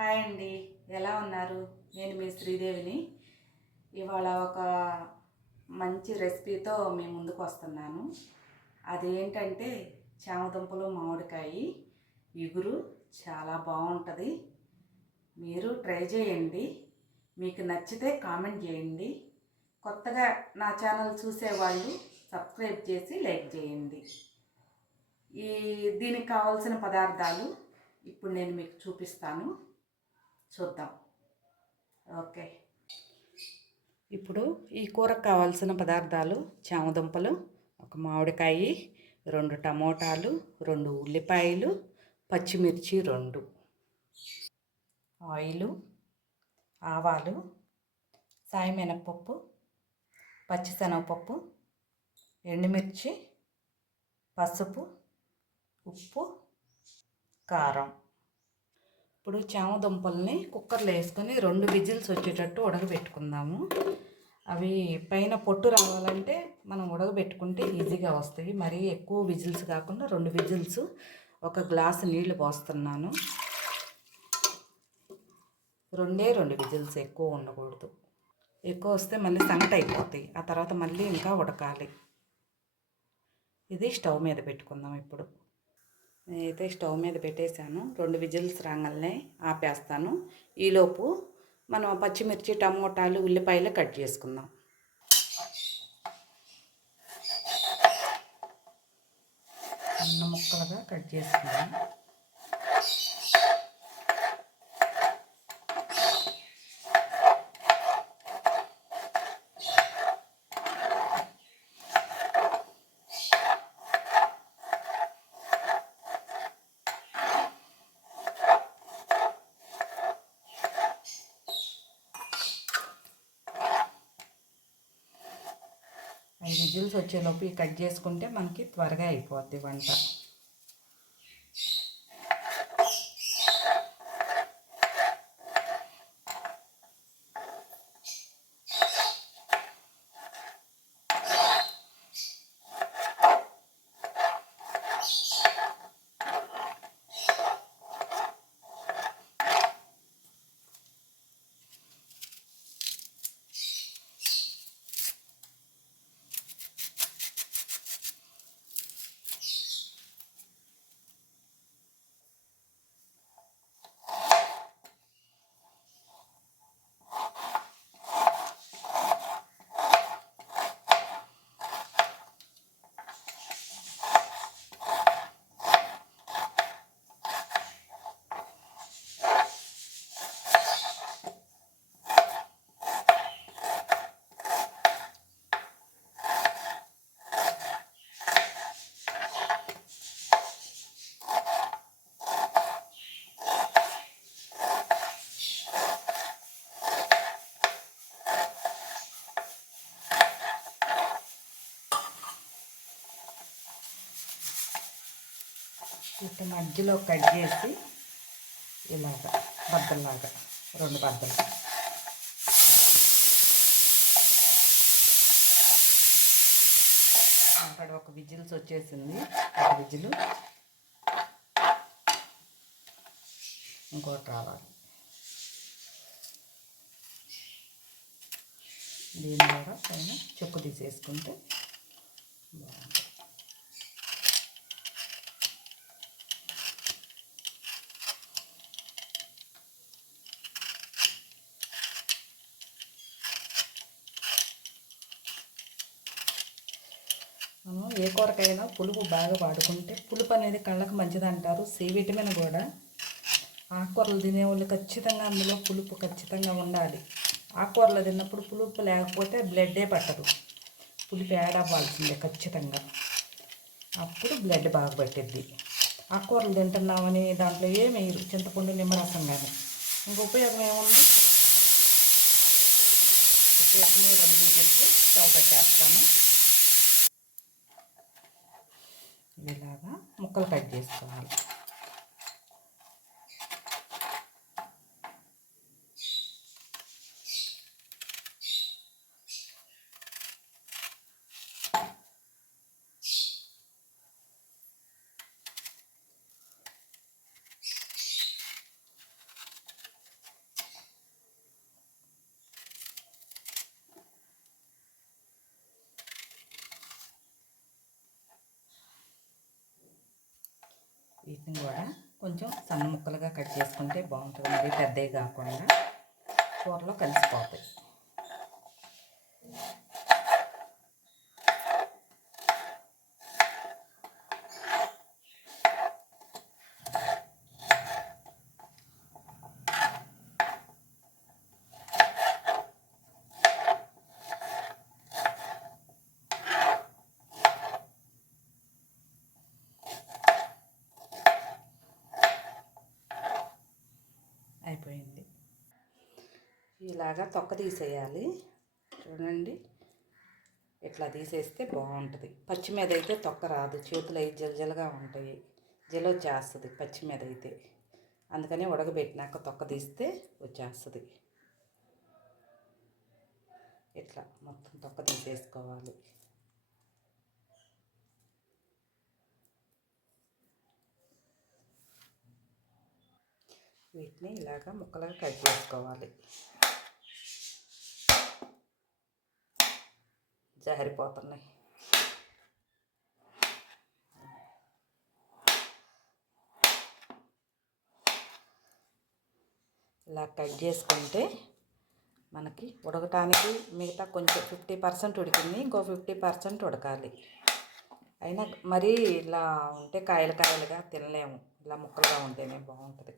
Hi అండి, ఎలా ఉన్నారు? నేను మీ శ్రీదేవిని. ఇవాళ ఒక మంచి రెసిపీతో మీ ముందుకు వస్తున్నాను. అదేంటంటే చామదుంపలు మామిడికాయ ఇగురు. చాలా బాగుంటుంది. మీరు ట్రై చేయండి. మీకు నచ్చితే కామెంట్ చేయండి. కొత్తగా నా ఛానల్ చూసేవాళ్ళు సబ్స్క్రైబ్ చేసి లైక్ చేయండి. దీనికి కావాల్సిన పదార్థాలు ఇప్పుడు నేను మీకు చూపిస్తాను, చూద్దాం. ఓకే, ఇప్పుడు ఈ కూరకు కావాల్సిన పదార్థాలు: చామదుంపలు, ఒక మామిడికాయ, 2 టమోటాలు, 2 ఉల్లిపాయలు, పచ్చిమిర్చి 2, ఆయిలు, ఆవాలు, సాయమినపప్పు, పచ్చిశనగపప్పు, ఎండుమిర్చి, పసుపు, ఉప్పు, కారం. ఇప్పుడు చామదుంపల్ని కుక్కర్లో వేసుకొని 2 విజిల్స్ వచ్చేటట్టు ఉడకబెట్టుకుందాము. అవి పైన పొట్టు రావాలంటే మనం ఉడకబెట్టుకుంటే ఈజీగా వస్తాయి. మరీ ఎక్కువ విజిల్స్ కాకుండా 2 విజిల్స్. ఒక గ్లాసు నీళ్లు పోస్తున్నాను. 2 విజిల్స్, ఎక్కువ ఉండకూడదు. ఎక్కువ వస్తే మళ్ళీ సంగటి అయిపోతాయి. ఆ తర్వాత మళ్ళీ ఇంకా ఉడకాలి. ఇది స్టవ్ మీద పెట్టుకుందాం. ఇప్పుడు నేనైతే స్టవ్ మీద పెట్టేశాను. 2 విజిల్స్ రాగానే ఆపేస్తాను. ఈలోపు మనం పచ్చిమిర్చి, టమోటాలు, ఉల్లిపాయలు కట్ చేసుకుందాం. చిన్న ముక్కలుగా కట్ చేసుకుందాం. విజిల్స్ వచ్చేలోపు కట్ చేసుకుంటే మనకి త్వరగా అయిపోద్ది వంట. ఇట్లా మధ్యలో కట్ చేసి ఇలాగా బద్దల్లాగా 2 బద్దలు. అక్కడ ఒక విజిల్స్ వచ్చేసింది. ఒక విజిల్, ఇంకోటి రావాలి. దీని ద్వారా పైన చెక్కు తీసేసుకుంటే బాగుంటుంది. మనం ఏ కూరకైనా పులుపు బాగా వాడుకుంటే పులుపు అనేది కళ్ళకు మంచిది అంటారు. సి విటమిన్ కూడా. ఆకుకూరలు తినేవాళ్ళు ఖచ్చితంగా అందులో పులుపు ఖచ్చితంగా ఉండాలి. ఆకుకూరలు తిన్నప్పుడు పులుపు లేకపోతే బ్లడ్డే పట్టదు. పులుపు యాడ్ అవ్వాల్సిందే ఖచ్చితంగా. అప్పుడు బ్లడ్ బాగా పట్టిద్ది. ఆకుకూరలు తింటున్నామని దాంట్లో ఏమి చింతపండు, నిమ్మరసం కానీ ఇంక ఉపయోగం ఏముంది? వచ్చేసి 2 విజిల్స్ స్టవ్ కట్టేస్తాను. ఇలాగా ముక్కలు కట్ చేసుకోవాలి. వీటిని కూడా కొంచెం సన్న ముక్కలుగా కట్ చేసుకుంటే బాగుంటుంది, మరీ పెద్దవి కాకుండా కూరలో కలిసిపోతాయి. అయిపోయింది. ఇలాగా తొక్క తీసేయాలి. చూడండి, ఇట్లా తీసేస్తే బాగుంటుంది. పచ్చి మీద అయితే తొక్క రాదు, చేతులు అవి జలజలగా ఉంటాయి, వచ్చేస్తుంది పచ్చి మీద అయితే. అందుకని ఉడకబెట్టినాక తొక్క తీస్తే వచ్చేస్తుంది. ఇట్లా మొత్తం తొక్క తీసేసుకోవాలి. వీటిని ఇలాగా ముక్కలుగా కట్ చేసుకోవాలి. జారిపోతున్నాయి. ఇలా కట్ చేసుకుంటే మనకి ఉడకటానికి మిగతా కొంచెం 50% ఉడికింది, ఇంకో 50% ఉడకాలి. అయినా మరీ ఇలా ఉంటే కాయలు కాయలుగా తినలేము, ఇలా ముక్కలుగా ఉంటేనే బాగుంటుంది.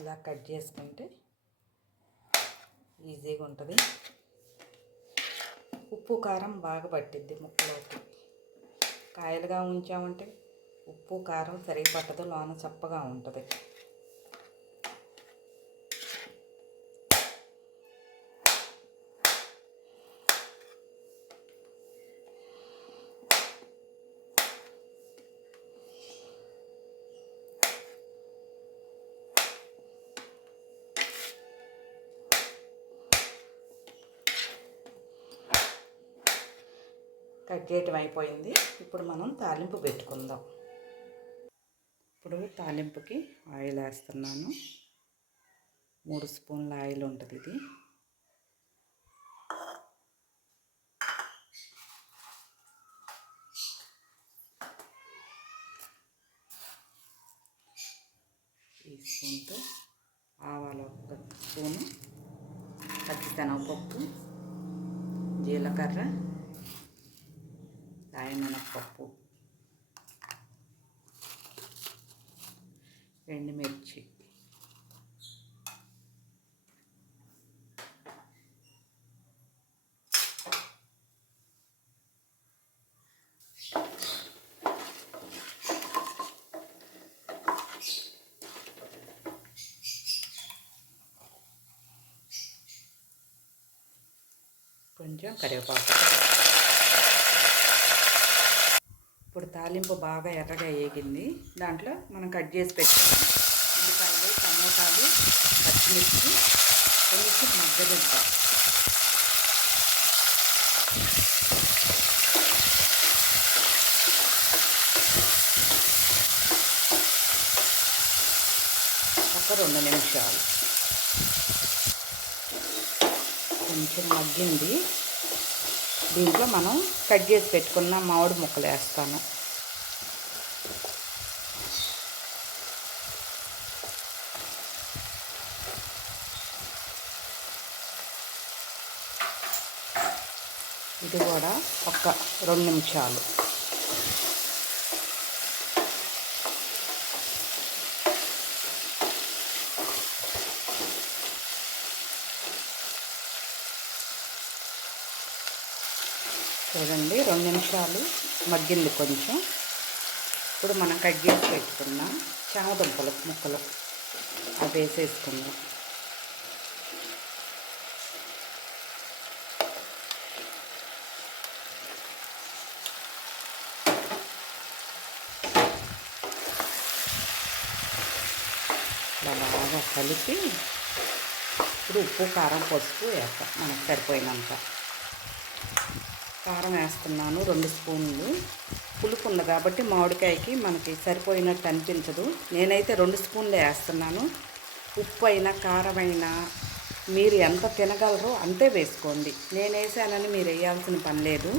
ఇలా కట్ చేసుకుంటే ఈజీగా ఉంటుంది. ఉప్పు కారం బాగా పట్టిద్ది ముక్కలోకి. కాయలుగా ఉంచామంటే ఉప్పు కారం సరిగా పట్టదు, లోన చప్పగా ఉంటుంది. కట్ చేయటం అయిపోయింది. ఇప్పుడు మనం తాలింపు పెట్టుకుందాం. ఇప్పుడు తాలింపుకి ఆయిల్ వేస్తున్నాను. 3 స్పూన్ల ఆయిల్ ఉంటుంది ఇది. ఈ స్పూన్తో ఆవాలు 1 స్పూను, పచ్చిశనగపప్పు, జీలకర్ర, మినప్పప్పు, ఎండుమిర్చి, కొంచెం కరివేపాకు. ఇప్పుడు తాలింపు బాగా ఎర్రగా వేగింది. దాంట్లో మనం కట్ చేసి పెట్టుకున్న ఉల్లిపాయలు, టమోటాలు, పచ్చిమిర్చి, కొంచెం మగ్గనిద్దాం. ఒక 2 నిమిషాలు కొంచెం మగ్గింది. దీంట్లో మనం కట్ చేసి పెట్టుకున్న మామిడి ముక్కలు వేస్తాను. ఇది కూడా ఒక 2 నిమిషాలు. చూడండి, 2 నిమిషాలు మగ్గింది కొంచెం. ఇప్పుడు మనం కట్ చేసి పెట్టుకున్న చామదుంపలు ముక్కలు అవి వేసేసుకుందాం. ఇలా బాగా కలిపి ఇప్పుడు ఉప్పు కారం పసుపు వేస్తాం మనకు సరిపోయినంత. కారం వేస్తున్నాను 2 స్పూన్లు. పులుపు ఉంది కాబట్టి మామిడికాయకి మనకి సరిపోయినట్టు అనిపించదు. నేనైతే 2 స్పూన్లే వేస్తున్నాను. ఉప్పు అయినా కారం అయినా మీరు ఎంత తినగలరో అంతే వేసుకోండి. నేను వేసానని మీరు వేయాల్సిన పని లేదు.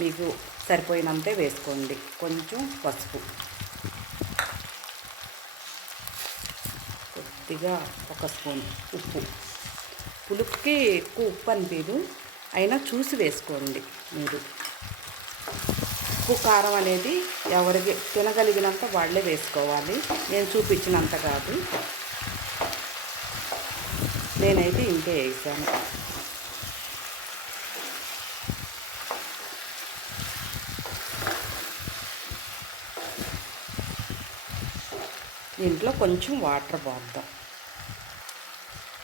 మీకు సరిపోయినంతే వేసుకోండి. కొంచెం పసుపు, కొద్దిగా 1 స్పూన్ ఉప్పు. పులుపుకి ఎక్కువ ఉప్పు అనిపించదు, అయినా చూసి వేసుకోండి మీరు. ఉప్పు కారం అనేది ఎవరికి తినగలిగినంత వాళ్ళే వేసుకోవాలి. నేను చూపించినంత కాదు. నేనైతే ఇంతే వేసాను. దీంట్లో కొంచెం వాటర్ పోద్దాం.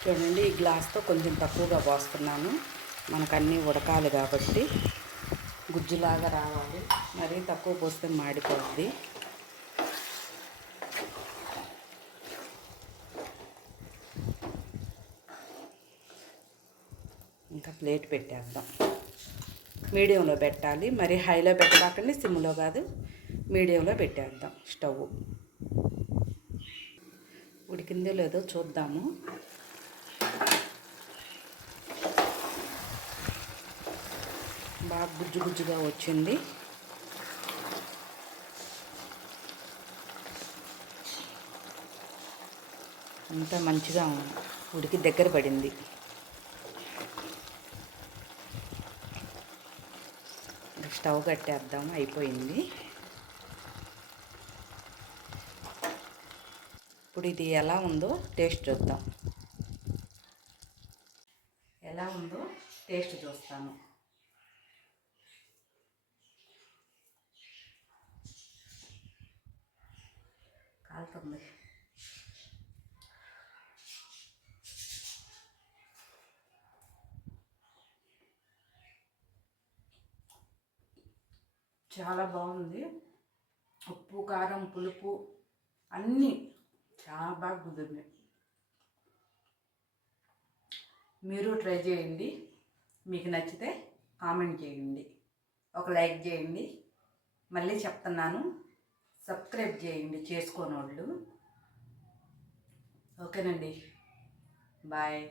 చూడండి, ఈ గ్లాస్తో కొంచెం తక్కువగా పోస్తున్నాను. మనకు అన్నీ ఉడకాలి కాబట్టి గుజ్జులాగా రావాలి. మరీ తక్కువ పోస్తే మాడిపోద్ది. ఇంకా ప్లేట్ పెట్టేద్దాం. మీడియంలో పెట్టాలి, మరి హైలో పెట్టకండి, సిమ్లో కాదు, మీడియంలో పెట్టేద్దాం స్టవ్. ఉడికిందో లేదో చూద్దాము. బాగా గుజ్జు గుజ్జుగా వచ్చింది. అంతా మంచిగా ఉడికి దగ్గర పడింది. స్టవ్ కట్టేద్దాము, అయిపోయింది. ఇప్పుడు ఇది ఎలా ఉందో టేస్ట్ చూద్దాం. ఎలా ఉందో టేస్ట్ చూస్తాను. కాలుతుంది. చాలా బాగుంది. ఉప్పు కారం పులుపు అన్నీ చాలా బాగా కుదిరినాయి. మీరు ట్రై చేయండి. మీకు నచ్చితే కామెంట్ చేయండి, ఒక లైక్ చేయండి. మళ్ళీ చెప్తున్నాను, సబ్స్క్రైబ్ చేయండి చేసుకోని వాళ్ళు. ఓకేనండి, బాయ్.